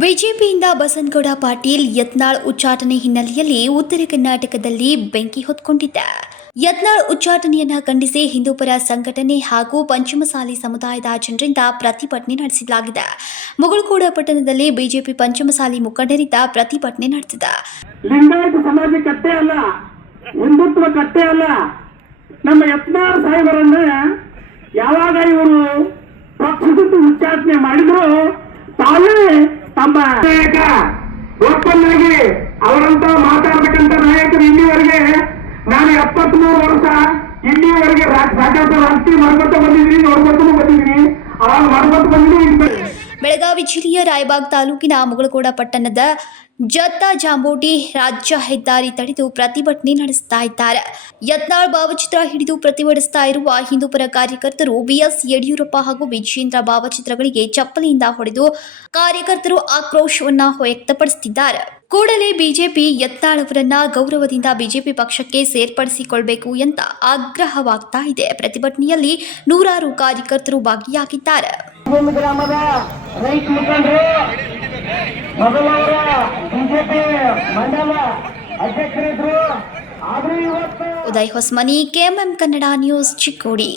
ಬಿಜೆಪಿಯಿಂದ ಬಸನ್ಗೌಡ ಪಾಟೀಲ್ ಯತ್ನಾಳ್ ಉಚ್ಚಾಟನೆ ಹಿನ್ನೆಲೆಯಲ್ಲಿ ಉತ್ತರ ಕರ್ನಾಟಕದಲ್ಲಿ ಬೆಂಕಿ ಹೊತ್ಕೊಂಡಿದ್ದ. ಯತ್ನಾಳ್ ಉಚ್ಚಾಟನೆಯನ್ನ ಖಂಡಿಸಿ ಹಿಂದೂಪರ ಸಂಘಟನೆ ಹಾಗೂ ಪಂಚಮಸಾಲಿ ಸಮುದಾಯದ ಜನರಿಂದ ಪ್ರತಿಭಟನೆ ನಡೆಸಲಾಗಿದೆ. ಮುಗಳಕೋಡ ಪಟ್ಟಣದಲ್ಲಿ ಬಿಜೆಪಿ ಪಂಚಮಸಾಲಿ ಮುಖಂಡರಿಂದ ಪ್ರತಿಭಟನೆ ನಡೆಸಿದ. ಹಿಂದುತ್ವ ಅಲ್ಲ. ನಮ್ಮ ಯತ್ನಾಳ್ ಸಾಹೇಬರನ್ನ ಯಾವಾಗ ಇವರು ಉಚ್ಚಾಟನೆ ಮಾಡಿದ್ರು, ತಾವೇ ತಮ್ಮ ನಾಯಕ ಒಪ್ಪನ್ನಾಗಿ ಅವರಂತ ಮಾತಾಡ್ಬೇಕಂತ ನಾಯಕರು ಇಲ್ಲಿವರೆಗೆ ನಾನು ಎಪ್ಪತ್ಮೂರು ವರ್ಷ ಇಲ್ಲಿವರೆಗೆ ರಾಜ್ಯ ರಾಜಕೀಯ ಮಾಡ್ಕೊತ ಬಂದಿದ್ದೀನಿ ನೋಡ್ಕೊತ ಬಂದಿದ್ದೀನಿ. ಅವಾಗ ಮಾಡ್ಕೊತ ಬಂದಿದ್ದೀನಿ ಬೆಳಗಾವಿ ಜಿಲ್ಲೆಯ ರಾಯಬಾಗ್ ತಾಲೂಕಿನ ಮುಗಳಕೋಡ ಪಟ್ಟಣದ ಜತ್ತ ಜಾಂಬೋಟಿ ರಾಜ್ಯ ಹೆದ್ದಾರಿ ತಡೆದು ಪ್ರತಿಭಟನೆ ನಡೆಸ್ತಾ ಇದ್ದಾರೆ. ಯತ್ನಾಳ್ ಭಾವಚಿತ್ರ ಹಿಡಿದು ಪ್ರತಿಭಟಿಸ್ತಾ ಇರುವ ಹಿಂದೂಪರ ಕಾರ್ಯಕರ್ತರು ಬಿಎಸ್ ಯಡಿಯೂರಪ್ಪ ಹಾಗೂ ವಿಜೇಂದ್ರ ಭಾವಚಿತ್ರಗಳಿಗೆ ಚಪ್ಪಲಿಯಿಂದ ಹೊಡೆದು ಕಾರ್ಯಕರ್ತರು ಆಕ್ರೋಶವನ್ನು ವ್ಯಕ್ತಪಡಿಸುತ್ತಿದ್ದಾರೆ ಕೂಡಲೇ ಬಿಜೆಪಿ ಯತ್ನಾಳ್ ಅವರನ್ನ ಗೌರವದಿಂದ ಬಿಜೆಪಿ ಪಕ್ಷಕ್ಕೆ ಸೇರ್ಪಡಿಸಿಕೊಳ್ಬೇಕು ಎಂದು ಆಗ್ರಹವಾಗ್ತಾ ಇದೆ. ಪ್ರತಿಭಟನೆಯಲ್ಲಿ ನೂರಾರು ಕಾರ್ಯಕರ್ತರು ಭಾಗಿಯಾಗಿದ್ದಾರೆ. ಒಂದು ಗ್ರಾಮದ ರೈತ ಮುಖಂಡರು, ಮೊದಲವರ ಬಿಜೆಪಿ ಮಂಡಲ ಅಧ್ಯಕ್ಷರಿದ್ರು. ಆದ್ರೂ ಇವತ್ತು ಉದಯ್ ಹೊಸ್ಮನಿ, ಕೆಎಂಎಂ ಕನ್ನಡ ನ್ಯೂಸ್ ಚಿಕ್ಕೋಡಿ.